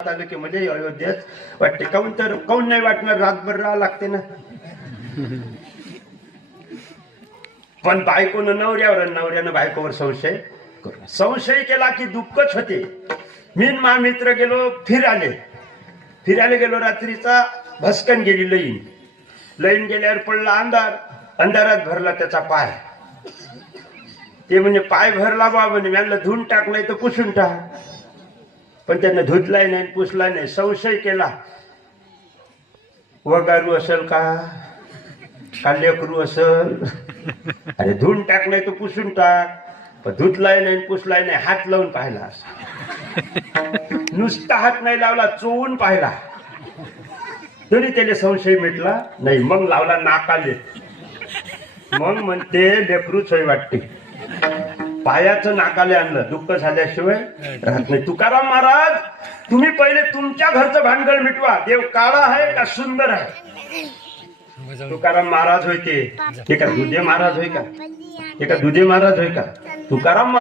तालुक्यामध्ये अयोध्येत वाटते. काऊन तर काऊन नाही वाटणार, रातभर राहा लागते ना. पण बायकोनं नवऱ्यावर, नवऱ्यानं बायकोवर संशय केला की दुःखच होते. मी मा मित्र गेलो फिरायला गेलो. रात्रीचा भस्कन गेली लईन गेल्यावर पडला अंधारात भरला त्याचा पाय. ते म्हणजे पाय भरला बा म्हणे, मला धुवून टाक नाही तर पुसून टाक. पण त्यानं धुतलाय नाही पुसलाय नाही. संशय केला, वगारू असेल का लेकरू असेल. अरे धुवून टाक नाही तर पुसून टाक. पण धुतलाय नाही पुसलाय नाही. हात लावून पाहिला, नुसता हात नाही लावला, चोवून पाहिला तरी त्याला संशय मिटला नाही. मग लावला नाकाले. मग म्हणते लेकरूच होय वाटते. पायाचं नाकाले आणलं, दुःख झाल्याशिवाय राहत नाही. तुकाराम महाराज, तुम्ही पहिले तुमच्या घरचं भानगड मिटवा. देव काळा आहे का सुंदर आहे. तुकाराम महाराज होय ते का दुधे महाराज होय का, तुकाराम